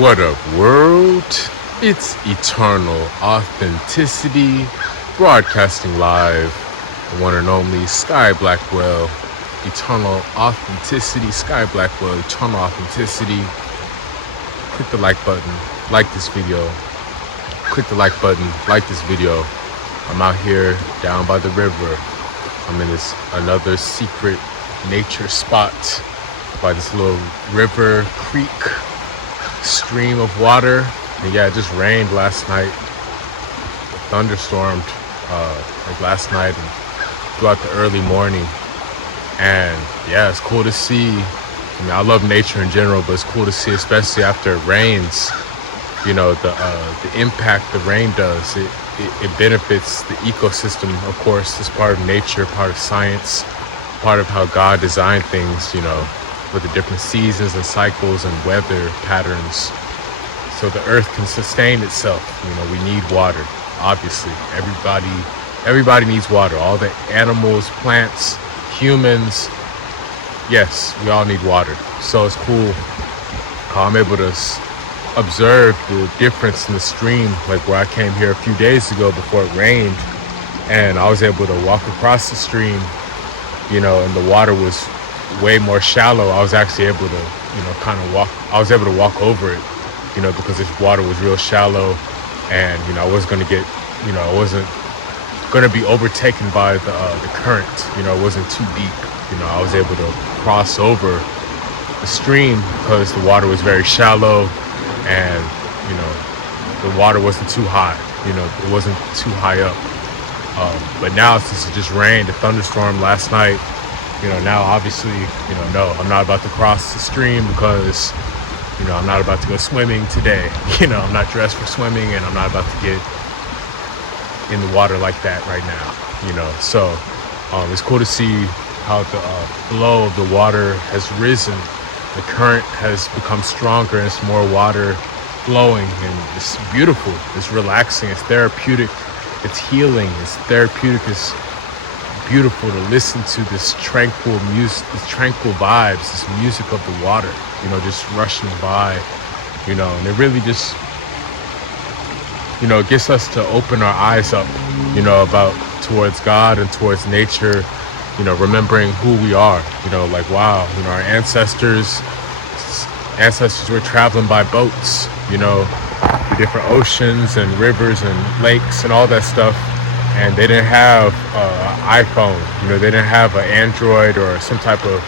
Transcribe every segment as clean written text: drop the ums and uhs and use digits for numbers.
What up, world? It's Eternal Authenticity, broadcasting live, the one and only Sky Blackwell. Eternal Authenticity, Sky Blackwell, Eternal Authenticity. Click the like button, like this video. Click the like button, like this video. I'm out here down by the river. I'm in this another secret nature spot by this little river, creek, stream of water. And yeah, it just rained last night. Thunderstormed like last night and throughout the early morning. And yeah, it's cool to see. I mean, I love nature in general, but it's cool to see, especially after it rains, you know, the impact the rain does. It benefits the ecosystem, of course. It's part of nature, part of science, part of how God designed things, you know, with the different seasons and cycles and weather patterns. So the earth can sustain itself. You know, we need water, obviously. Everybody needs water. All the animals, plants, humans, yes, we all need water. So it's cool how I'm able to observe the difference in the stream, like where I came here a few days ago before it rained, and I was able to walk across the stream, you know, and the water was way more shallow. I was actually able to, you know, I was able to walk over it, you know, because this water was real shallow, and, you know, I wasn't going to be overtaken by the current, you know, it wasn't too deep. You know, I was able to cross over the stream because the water was very shallow, and, you know, the water wasn't too high, you know, it wasn't too high up. But now, since it just rained, a thunderstorm last night, you know, now obviously, you know, no, I'm not about to cross the stream because, you know, I'm not about to go swimming today. You know, I'm not dressed for swimming, and I'm not about to get in the water like that right now, you know. So it's cool to see how the flow of the water has risen. The current has become stronger, and it's more water flowing, and it's beautiful. It's relaxing. It's therapeutic. It's healing. It's therapeutic. It's beautiful to listen to this tranquil music, this tranquil vibes, this music of the water, you know, just rushing by, you know, and it really just, you know, gets us to open our eyes up, you know, towards God and towards nature, you know, remembering who we are, you know, like, wow, you know, our ancestors were traveling by boats, you know, the different oceans and rivers and lakes and all that stuff. And they didn't have iPhone, you know, they didn't have an Android or some type of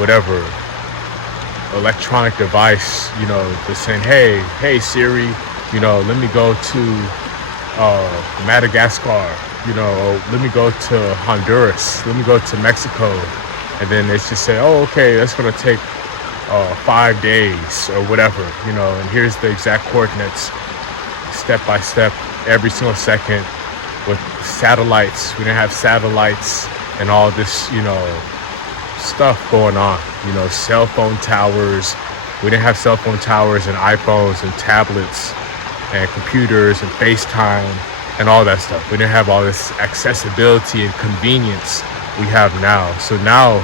whatever electronic device, you know, just saying, hey Siri, you know, let me go to Madagascar, you know, let me go to Honduras, let me go to Mexico. And then they just say, oh, okay, that's going to take 5 days or whatever, you know, and here's the exact coordinates, step by step, every single second. With satellites, we didn't have satellites and all this, you know, stuff going on, you know, cell phone towers. We didn't have cell phone towers and iPhones and tablets and computers and FaceTime and all that stuff. We didn't have all this accessibility and convenience we have now. So now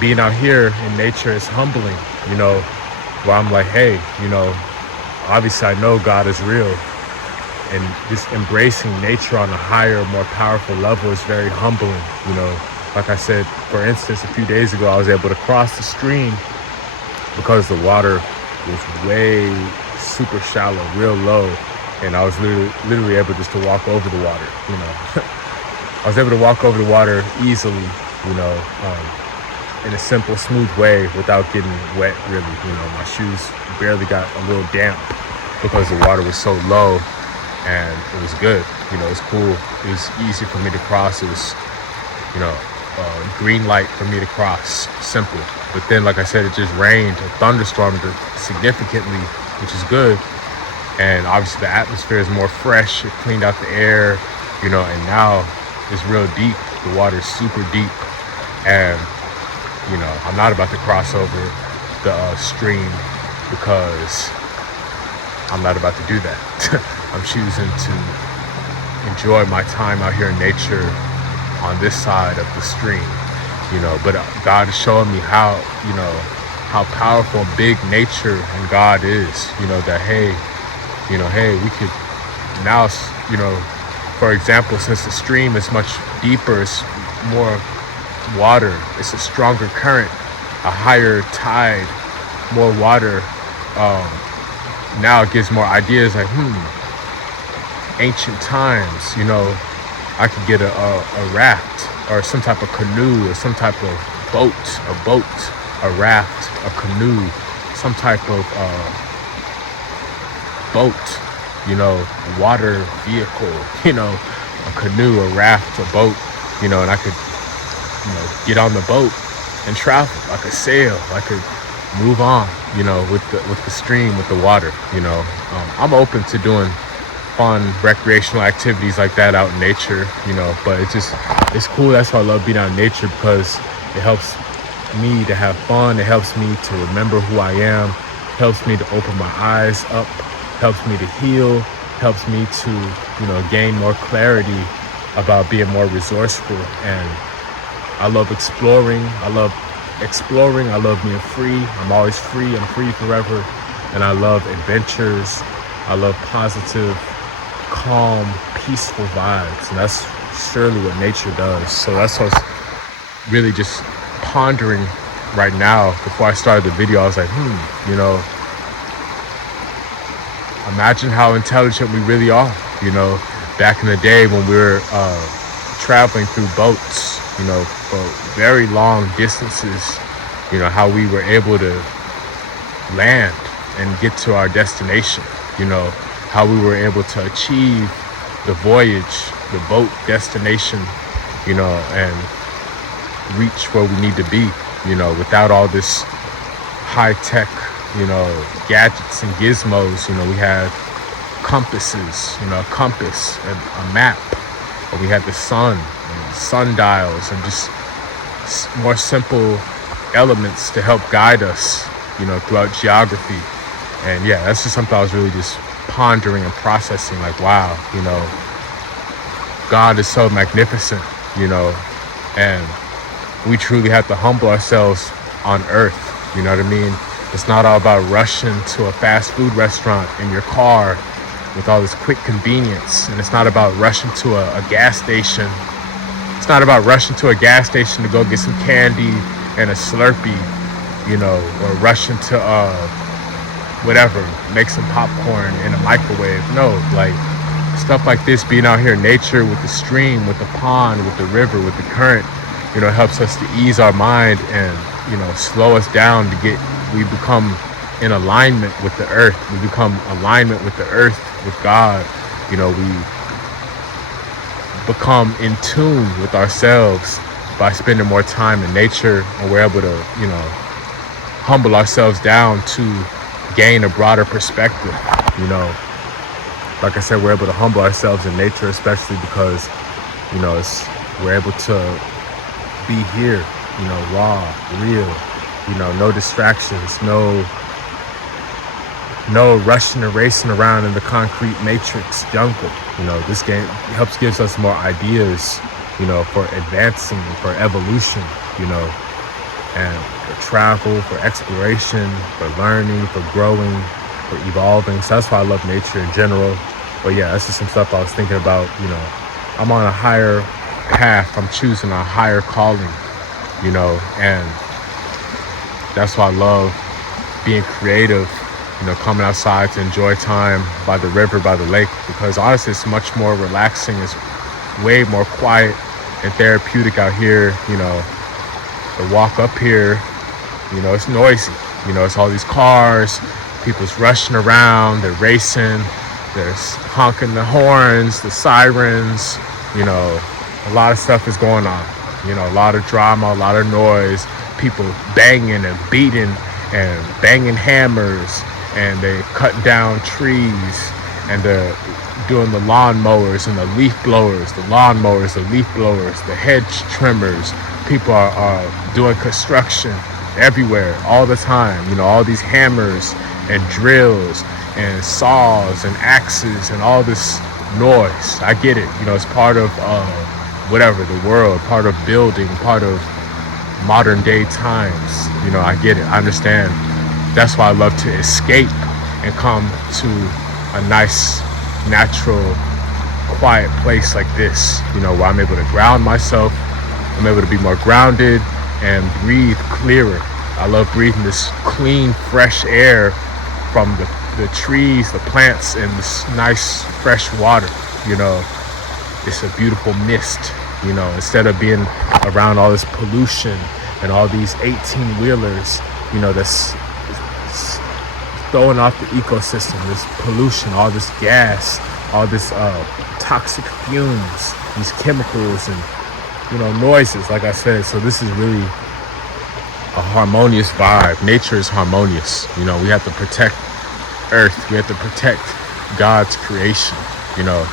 being out here in nature is humbling, you know, where I'm like, hey, you know, obviously I know God is real. And just embracing nature on a higher, more powerful level is very humbling. You know, like I said, for instance, a few days ago, I was able to cross the stream because the water was way super shallow, real low. And I was literally able just to walk over the water, you know. I was able to walk over the water easily, you know, in a simple, smooth way without getting wet, really. You know, my shoes barely got a little damp because the water was so low. And it was good, you know, it was cool. It was easy for me to cross. It was, you know, green light for me to cross, simple. But then, like I said, it just rained, a thunderstorm significantly, which is good. And obviously the atmosphere is more fresh. It cleaned out the air, you know, and now it's real deep. The water is super deep. And, you know, I'm not about to cross over the stream because I'm not about to do that. I'm choosing to enjoy my time out here in nature on this side of the stream, you know, but God is showing me how, you know, how powerful and big nature and God is. That hey, we could now, for example, since the stream is much deeper, it's more water, it's a stronger current, a higher tide, more water. Now it gives more ideas like, ancient times, I could get a raft or some type of canoe or some type of boat, a raft, a canoe, some type of boat, water vehicle, a canoe, a raft, a boat, and I could, get on the boat and travel. I could sail. I could move on, with the stream, with the water. I'm open to doing fun recreational activities like that out in nature, but it's cool. That's why I love being out in nature, because it helps me to have fun. It helps me to remember who I am, helps me to open my eyes up, helps me to heal, helps me to, gain more clarity about being more resourceful. And I love exploring. I love being free. I'm always free. I'm free forever. And I love adventures. I love positive, calm, peaceful vibes. And that's surely what nature does. So that's what I was really just pondering right now. Before I started the video, I was like, imagine how intelligent we really are. Back in the day when we were traveling through boats, for very long distances, how we were able to land and get to our destination, how we were able to achieve the voyage, the boat destination, and reach where we need to be, without all this high tech, gadgets and gizmos. We had compasses, a compass and a map, and we had the sun and sundials and just more simple elements to help guide us, throughout geography. And yeah, that's just something I was really just pondering and processing, like, wow, God is so magnificent, and we truly have to humble ourselves on earth. You know what I mean? It's not all about rushing to a fast food restaurant in your car with all this quick convenience. And it's not about rushing to a gas station. It's not about rushing to a gas station to go get some candy and a Slurpee, or rushing to whatever, make some popcorn in a microwave. No, like stuff like this, being out here in nature with the stream, with the pond, with the river, with the current, helps us to ease our mind and, slow us down we become in alignment with the earth. We become alignment with the earth, with God. We become in tune with ourselves by spending more time in nature, and we're able to, humble ourselves down to gain a broader perspective. Like I said, we're able to humble ourselves in nature, especially because, we're able to be here, raw, real, no distractions, no rushing and racing around in the concrete matrix jungle. This game gives us more ideas, for advancing, for evolution, and for travel, for exploration, for learning, for growing, for evolving. So that's why I love nature in general. But yeah, that's just some stuff I was thinking about. I'm on a higher path. I'm choosing a higher calling, and that's why I love being creative, coming outside to enjoy time by the river, by the lake, because honestly, it's much more relaxing. It's way more quiet and therapeutic out here. The walk up here, it's noisy. It's all these cars, people's rushing around, they're racing, there's honking the horns, the sirens, a lot of stuff is going on. A lot of drama, a lot of noise, people banging and beating and banging hammers, and they cutting down trees, and they're doing the lawnmowers and the leaf blowers, the lawnmowers, the leaf blowers, the hedge trimmers. People are doing construction everywhere, all the time. All these hammers and drills and saws and axes and all this noise. I get it. It's part of whatever, the world, part of building, part of modern day times. You know, I get it. I understand. That's why I love to escape and come to a nice, natural, quiet place like this, you know, where I'm able to ground myself. I'm able to be more grounded and breathe clearer. I love breathing this clean, fresh air from the trees, the plants, and this nice, fresh water. You know, it's a beautiful mist, you know, instead of being around all this pollution and all these 18-wheelers, you know, that's throwing off the ecosystem, this pollution, all this gas, all this toxic fumes, these chemicals and, you know, noises, like I said. So this is really a harmonious vibe. Nature is harmonious. You know, we have to protect Earth. We have to protect God's creation, you know.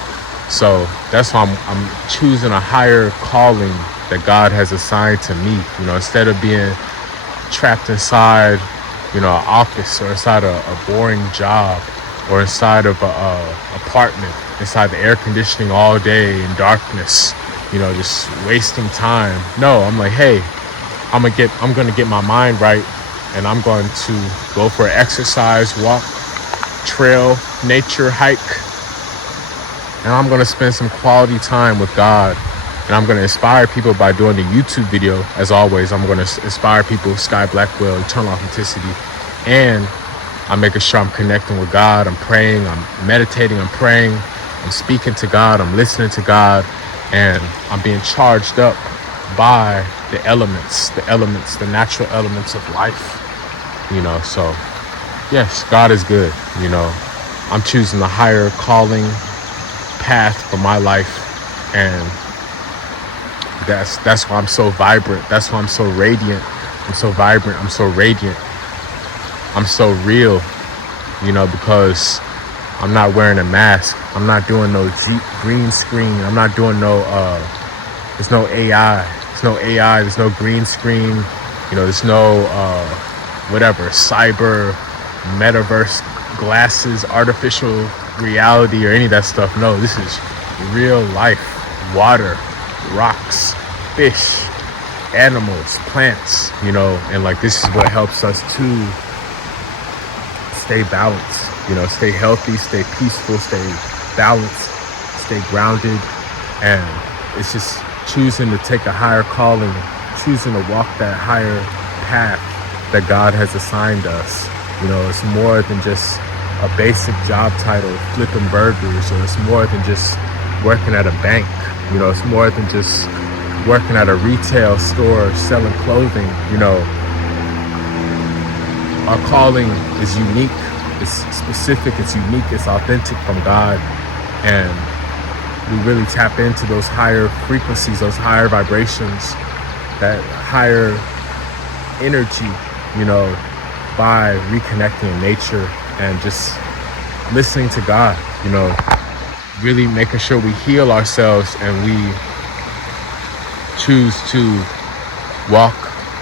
So that's why I'm choosing a higher calling that God has assigned to me, you know, instead of being trapped inside, you know, an office or inside a boring job or inside of a apartment, inside the air conditioning all day in darkness, you know, just wasting time. No, I'm like, hey, I'm gonna get my mind right, and I'm going to go for an exercise, walk, trail, nature, hike, and I'm gonna spend some quality time with God. And I'm gonna inspire people by doing the YouTube video. As always, I'm gonna inspire people, Sky Blackwell, Eternal Authenticity, and I'm making sure I'm connecting with God. I'm praying, I'm meditating, I'm praying, I'm speaking to God, I'm listening to God, and I'm being charged up by the elements, the natural elements of life, you know. So yes, God is good, you know. I'm choosing the higher calling path for my life, and that's why I'm so vibrant. That's why I'm so radiant. I'm so vibrant. I'm so radiant. I'm so real, you know, because I'm not wearing a mask. I'm not doing no green screen. I'm not doing no, there's no AI. There's no AI. There's no green screen. You know, there's no, whatever, cyber, metaverse glasses, artificial reality, or any of that stuff. No, this is real life. Water, rocks, fish, animals, plants, you know, and like this is what helps us to stay balanced, you know, stay healthy, stay peaceful, stay balanced, stay grounded. And it's just choosing to take a higher calling, choosing to walk that higher path that God has assigned us. You know, it's more than just a basic job title, flipping burgers, or it's more than just working at a bank. You know, it's more than just working at a retail store selling clothing. You know, our calling is unique, it's specific, it's unique, it's authentic from God. And we really tap into those higher frequencies, those higher vibrations, that higher energy, you know, by reconnecting in nature and just listening to God, you know, really making sure we heal ourselves and we choose to walk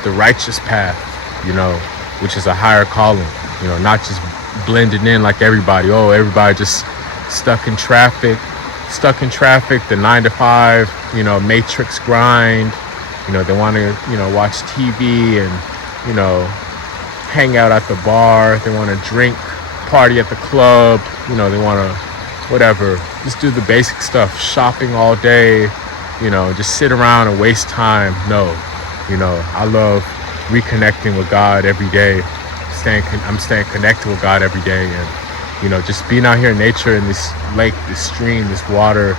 the righteous path, you know, which is a higher calling, you know, not just blending in like everybody. Oh, everybody just stuck in traffic, the 9 to 5, you know, matrix grind. You know, they want to, you know, watch TV and, you know, hang out at the bar. They want to drink, party at the club. You know, they want to whatever, just do the basic stuff, shopping all day, you know, just sit around and waste time. No, you know, I love reconnecting with God every day. I'm staying connected with God every day, and, you know, just being out here in nature, in this lake, this stream, this water,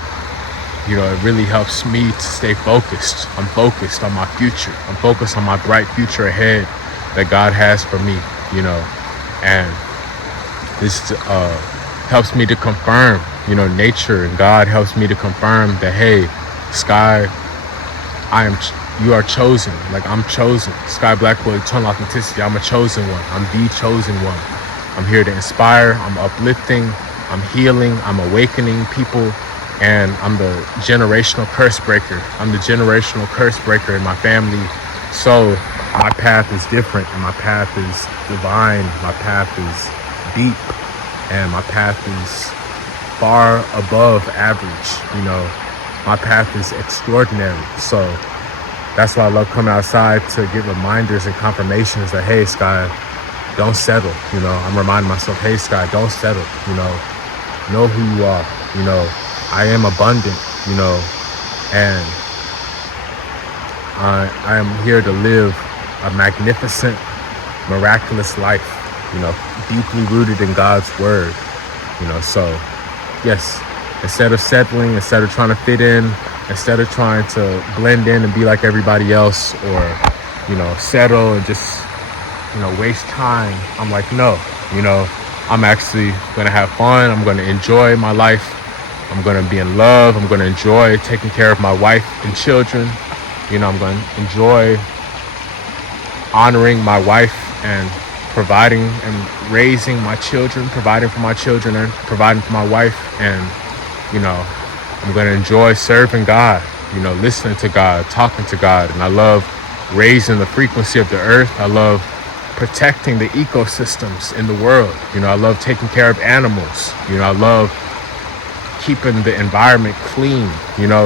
you know, it really helps me to stay focused. I'm focused on my future. I'm focused on my bright future ahead that God has for me, you know, and this helps me to confirm, you know, nature and God helps me to confirm that, hey, Sky, you are chosen. Like, I'm chosen. Sky Blackwell, Eternal Authenticity. I'm a chosen one. I'm the chosen one. I'm here to inspire. I'm uplifting. I'm healing. I'm awakening people. And I'm the generational curse breaker. I'm the generational curse breaker in my family. So my path is different, and my path is divine. My path is deep, and my path is far above average. You know, my path is extraordinary. So That's why I love coming outside to get reminders and confirmations that, hey, Sky, don't settle. I'm reminding myself, hey, Sky, don't settle. Know who you are. I am abundant, and I am here to live a magnificent, miraculous life, deeply rooted in God's word, so yes, instead of settling, instead of trying to fit in, instead of trying to blend in and be like everybody else, or, settle and just, waste time, I'm like, no, I'm actually going to have fun. I'm going to enjoy my life. I'm going to be in love. I'm going to enjoy taking care of my wife and children. I'm going to enjoy honoring my wife and providing and raising my children, providing for my children and providing for my wife. And, I'm going to enjoy serving God, listening to God, talking to God. And I love raising the frequency of the earth. I love protecting the ecosystems in the world. I love taking care of animals. I love keeping the environment clean,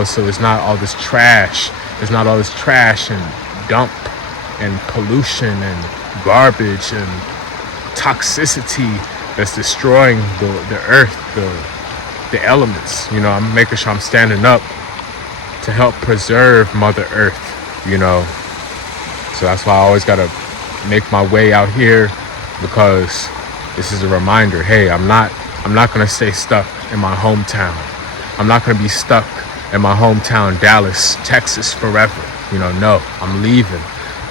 so there's not all this trash. There's not all this trash and dump and pollution and garbage and toxicity that's destroying the earth, the elements. I'm making sure I'm standing up to help preserve Mother Earth, So that's why I always got to make my way out here, because this is a reminder, hey, I'm not going to stay stuck in my hometown. I'm not going to be stuck in my hometown, Dallas, Texas, forever. No, I'm leaving.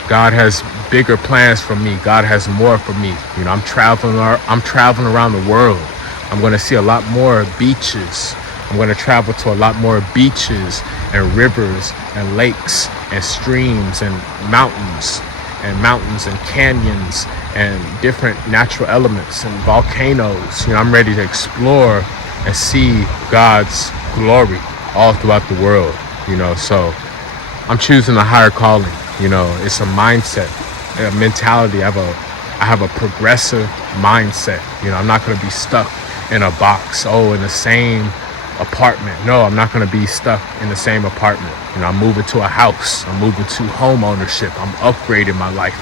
God has bigger plans for me. God has more for me. I'm traveling around the world. I'm going to see a lot more beaches. I'm going to travel to a lot more beaches and rivers and lakes and streams and mountains and canyons and different natural elements and volcanoes. I'm ready to explore and see God's glory all throughout the world, so I'm choosing a higher calling. It's a mindset, a mentality. I have a progressive mindset. I'm not going to be stuck in a box, in the same apartment. No, I'm not going to be stuck in the same apartment. I'm moving to a house. I'm moving to home ownership. I'm upgrading my life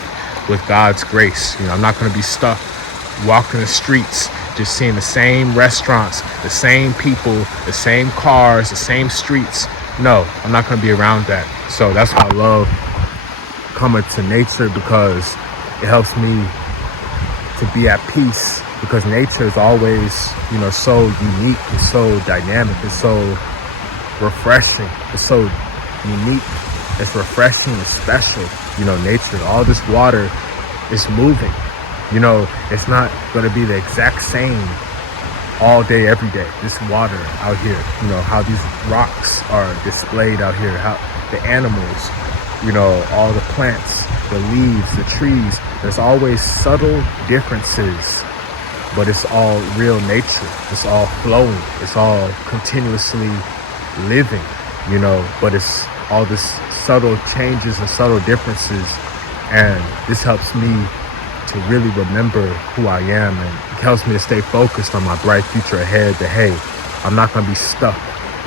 with God's grace. I'm not going to be stuck walking the streets, just seeing the same restaurants, the same people, the same cars, the same streets. No, I'm not going to be around that. So that's why I love coming to nature, because it helps me to be at peace, because nature is always, so unique and so dynamic and so refreshing. It's so unique. It's refreshing and special. Nature, all this water is moving. It's not going to be the exact same all day, every day. This water out here, how these rocks are displayed out here, how the animals, all the plants, the leaves, the trees, there's always subtle differences, but it's all real nature. It's all flowing. It's all continuously living, but it's all this subtle changes and subtle differences. And this helps me to really remember who I am, and it helps me to stay focused on my bright future ahead, that, hey, I'm not going to be stuck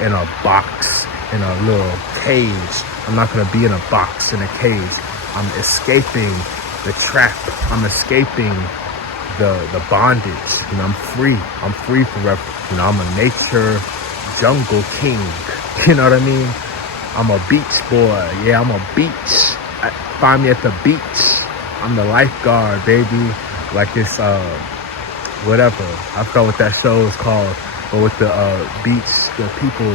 in a box, in a little cage. I'm not going to be in a box, in a cage. I'm escaping the trap. I'm escaping the bondage. I'm free. I'm free forever. I'm a nature jungle king. You know what I mean? I'm a beach boy. Yeah, I'm a beach. Find me at the beach. I'm the lifeguard, baby. Like it's whatever. I forgot what that show is called. But with the beach, the people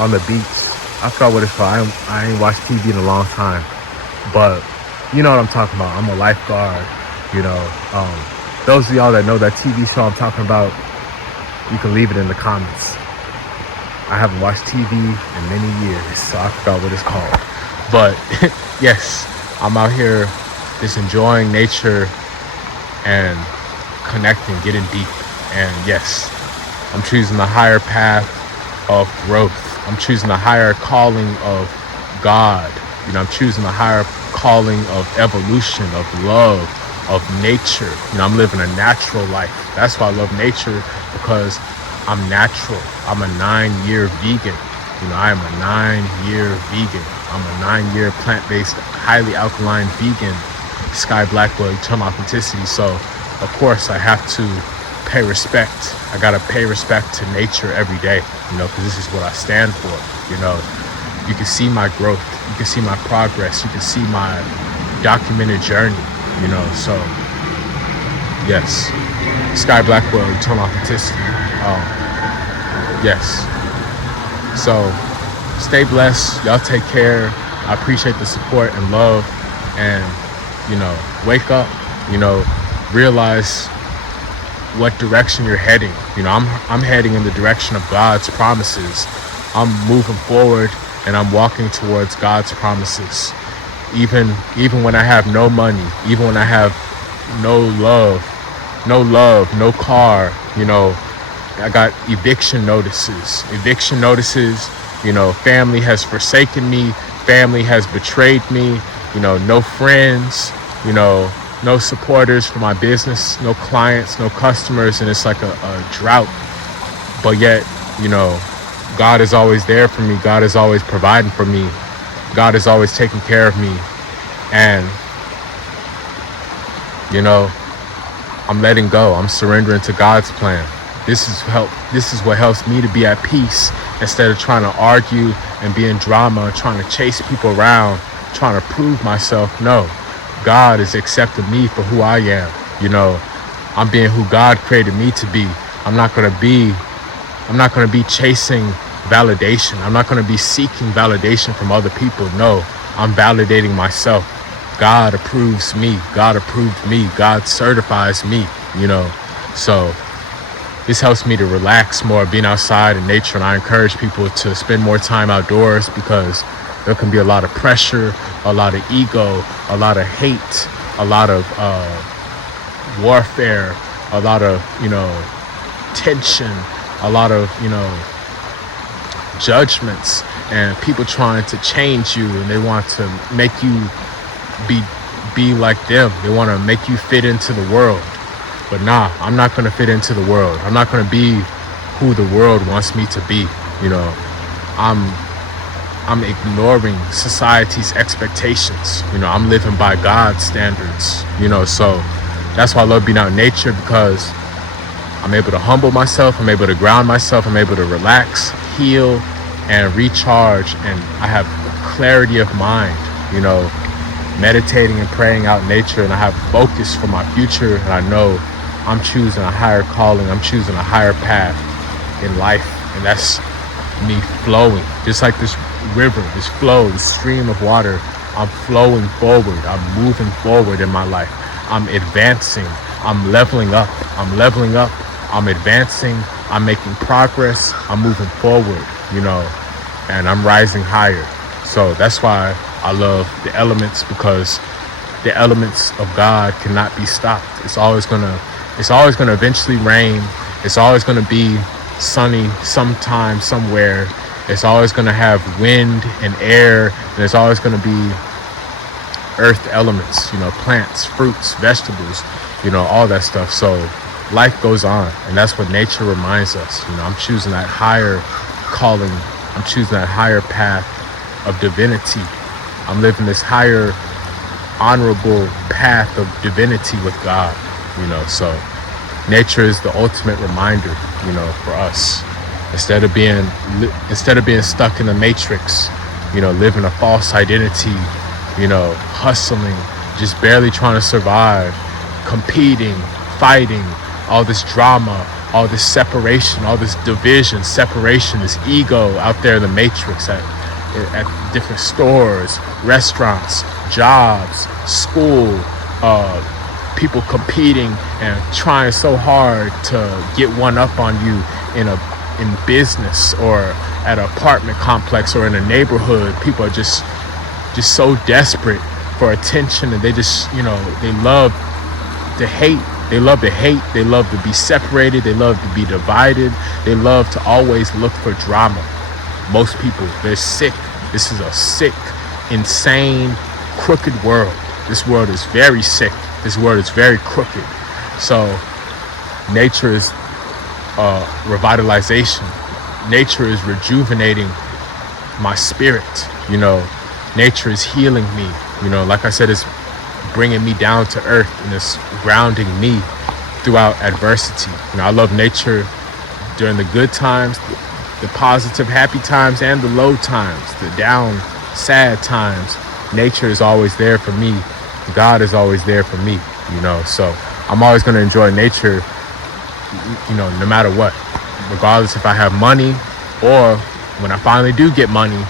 on the beach. I forgot what it's called. I ain't watched TV in a long time. But you know what I'm talking about. I'm a lifeguard. Those of y'all that know that TV show I'm talking about, you can leave it in the comments. I haven't watched TV in many years, so I forgot what it's called. But yes, I'm out here just enjoying nature and connecting, getting deep. And yes, I'm choosing the higher path of growth. I'm choosing the higher calling of God. I'm choosing the higher calling of evolution, of love, of nature. I'm living a natural life. That's why I love nature, because I'm natural. I'm a 9-year vegan. I am a 9-year vegan. I'm a 9-year plant-based, highly alkaline vegan, Sky Blackwell, Eternal Authenticity. So, of course, I have to pay respect. I gotta pay respect to nature every day, because this is what I stand for. You can see my growth, you can see my progress, you can see my documented journey, so yes, Sky Blackwell, Eternal Authenticity. Yes. So stay blessed. Y'all take care. I appreciate the support and love. And, wake up, realize what direction you're heading. I'm heading in the direction of God's promises. I'm moving forward and I'm walking towards God's promises. Even when I have no money, even when I have no love, no car, I got eviction notices. Family has forsaken me. Family has betrayed me. No friends, no supporters for my business, no clients, no customers. And it's like a drought. But yet, God is always there for me. God is always providing for me. God is always taking care of me. And, I'm letting go. I'm surrendering to God's plan. This is what helps me to be at peace instead of trying to argue and be in drama, trying to chase people around, trying to prove myself. No, God is accepting me for who I am. I'm being who God created me to be. I'm not going to be chasing validation. I'm not going to be seeking validation from other people. No, I'm validating myself. God approves me. God approved me. God certifies me, So this helps me to relax more being outside in nature. And I encourage people to spend more time outdoors because there can be a lot of pressure, a lot of ego, a lot of hate, a lot of warfare, a lot of, tension, a lot of, judgments, and people trying to change you, and they want to make you be like them. They want to make you fit into the world. But nah, I'm not going to fit into the world. I'm not going to be who the world wants me to be. I'm ignoring society's expectations. I'm living by God's standards. So that's why I love being out in nature, because I'm able to humble myself. I'm able to ground myself. I'm able to relax, heal, and recharge. And I have clarity of mind, meditating and praying out in nature. And I have focus for my future. And I know I'm choosing a higher calling. I'm choosing a higher path in life. And that's me flowing. Just like this river, this flow, this stream of water. I'm flowing forward. I'm moving forward in my life. I'm advancing. I'm leveling up. I'm advancing. I'm making progress. I'm moving forward, and I'm rising higher. So that's why I love the elements, because the elements of God cannot be stopped. It's always gonna eventually rain. It's always gonna be sunny sometime, somewhere. It's always gonna have wind and air, and it's always gonna be earth elements, plants, fruits, vegetables, all that stuff. So life goes on, and that's what nature reminds us. I'm choosing that higher calling. I'm choosing that higher path of divinity. I'm living this higher, honorable path of divinity with God, so nature is the ultimate reminder, for us. Instead of being stuck in the matrix, living a false identity, hustling, just barely trying to survive, competing, fighting, all this drama, all this separation, all this division, separation, this ego out there in the matrix at different stores, restaurants, jobs, school, people competing and trying so hard to get one up on you in business or at an apartment complex or in a neighborhood. People are just so desperate for attention, and they just, they love to hate. They love to hate. They love to be separated. They love to be divided. They love to always look for drama. Most people, they're sick. This is a sick, insane, crooked world. This world is very sick. This world is very crooked. So nature is revitalization. Nature is rejuvenating my spirit. Nature is healing me. Like I said, it's bringing me down to earth and it's grounding me throughout adversity. I love nature during the good times, the positive, happy times, and the low times, the down, sad times. Nature is always there for me. God is always there for me, So I'm always going to enjoy nature, no matter what, regardless if I have money or when I finally do get money,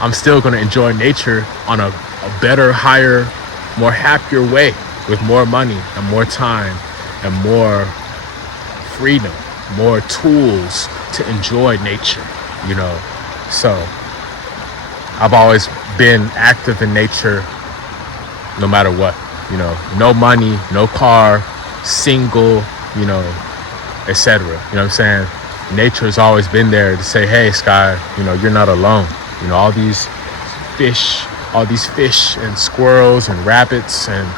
I'm still going to enjoy nature on a better, higher, more happier way with more money and more time and more freedom, more tools to enjoy nature, So I've always been active in nature no matter what, no money, no car, single, etc. You know what I'm saying? Nature has always been there to say, hey, Sky, you're not alone. All these fish and squirrels and rabbits and,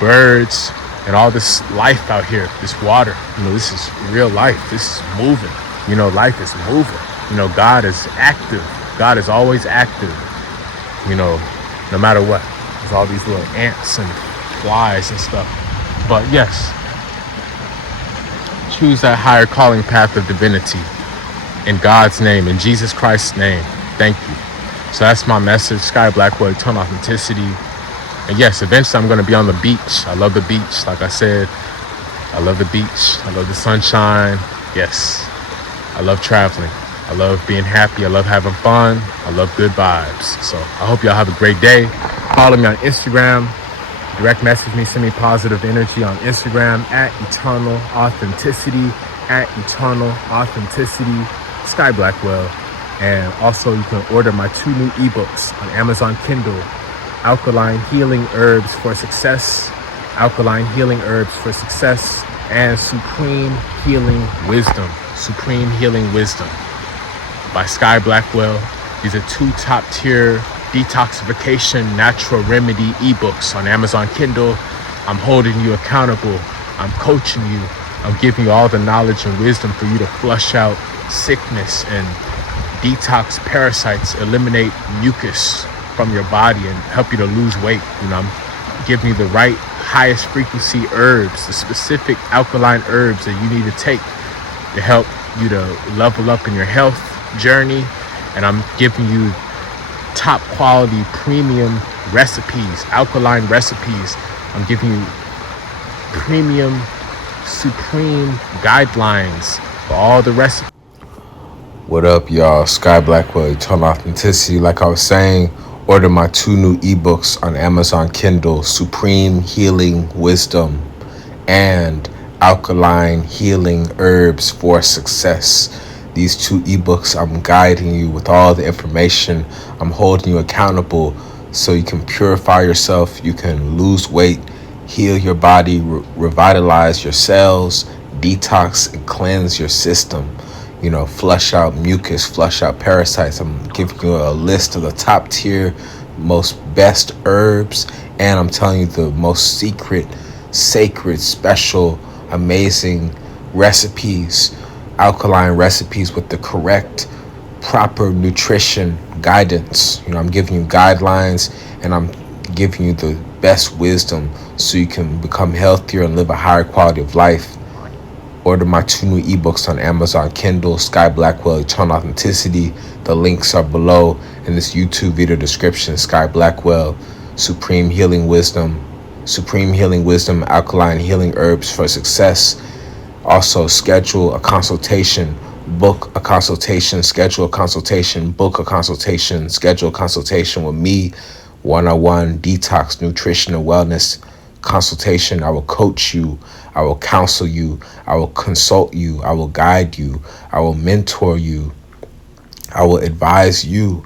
birds and all this life out here, this water, this is real life. This is moving. Life is moving. God is active. God is always active, no matter what. There's all these little ants and flies and stuff. But yes, choose that higher calling path of divinity in God's name, in Jesus Christ's name. Thank you. So that's my message. Sky Blackwell, eternal authenticity. And yes, eventually I'm going to be on the beach. I love the beach. Like I said, I love the beach. I love the sunshine. Yes, I love traveling. I love being happy. I love having fun. I love good vibes. So I hope y'all have a great day. Follow me on Instagram. Direct message me. Send me positive energy on Instagram at eternal authenticity. At eternal authenticity. Sky Blackwell. And also you can order my 2 new ebooks on Amazon Kindle. Alkaline Healing Herbs for Success. Alkaline Healing Herbs for Success. And Supreme Healing Wisdom. Supreme Healing Wisdom by Sky Blackwell. These are 2 top-tier detoxification natural remedy ebooks on Amazon Kindle. I'm holding you accountable. I'm coaching you. I'm giving you all the knowledge and wisdom for you to flush out sickness and detox parasites, eliminate mucus from your body and help you to lose weight. I'm giving you the right highest frequency herbs, the specific alkaline herbs that you need to take to help you to level up in your health journey. And I'm giving you top quality premium recipes, alkaline recipes. I'm giving you premium supreme guidelines for all the recipes. What up, y'all? Sky Blackwell, eternal authenticity. Like I was saying, order my 2 new ebooks on Amazon Kindle, Supreme Healing Wisdom and Alkaline Healing Herbs for Success. These 2 ebooks, I'm guiding you with all the information. I'm holding you accountable so you can purify yourself, you can lose weight, heal your body, revitalize your cells, detox and cleanse your system. Flush out mucus, flush out parasites. I'm giving you a list of the top tier, most best herbs, and I'm telling you the most secret, sacred, special, amazing recipes, alkaline recipes with the correct, proper nutrition guidance. I'm giving you guidelines and I'm giving you the best wisdom so you can become healthier and live a higher quality of life. Order my 2 new ebooks on Amazon Kindle, Sky Blackwell, Eternal Authenticity. The links are below in this YouTube video description. Sky Blackwell, Supreme Healing Wisdom, Alkaline Healing Herbs for Success. Also, schedule a consultation, book a consultation, schedule a consultation, book a consultation, schedule a consultation with me, one-on-one detox, nutrition, and wellness consultation. I will coach you. I will counsel you. I will consult you. I will guide you. I will mentor you. I will advise you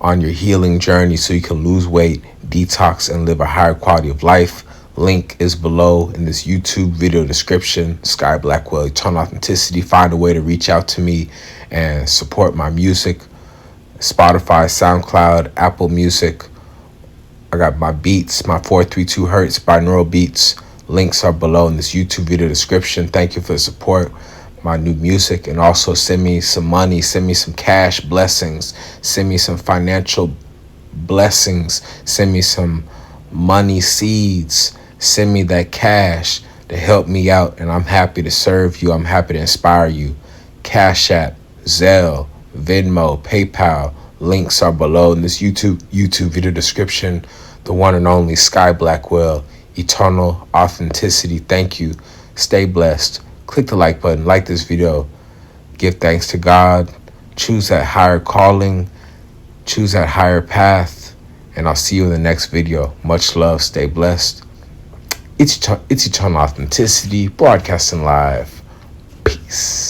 on your healing journey so you can lose weight, detox, and live a higher quality of life. Link is below in this YouTube video description. Sky Blackwell, Eternal Authenticity. Find a way to reach out to me and support my music. Spotify, SoundCloud, Apple Music. I got my beats, my 432 Hertz binaural beats. Links are below in this YouTube video description. Thank you for the support, my new music, and also send me some money, send me some cash blessings, send me some financial blessings. Send me some money seeds. Send me that cash to help me out, and I'm happy to serve you. I'm happy to inspire you. Cash App, Zelle, Venmo, PayPal. Links are below in this YouTube video description. The one and only Sky Blackwell. Eternal authenticity. Thank you. Stay blessed. Click the like button. Like this video. Give thanks to God. Choose that higher calling. Choose that higher path. And I'll see you in the next video. Much love. Stay blessed. It's Eternal Authenticity. Broadcasting live. Peace.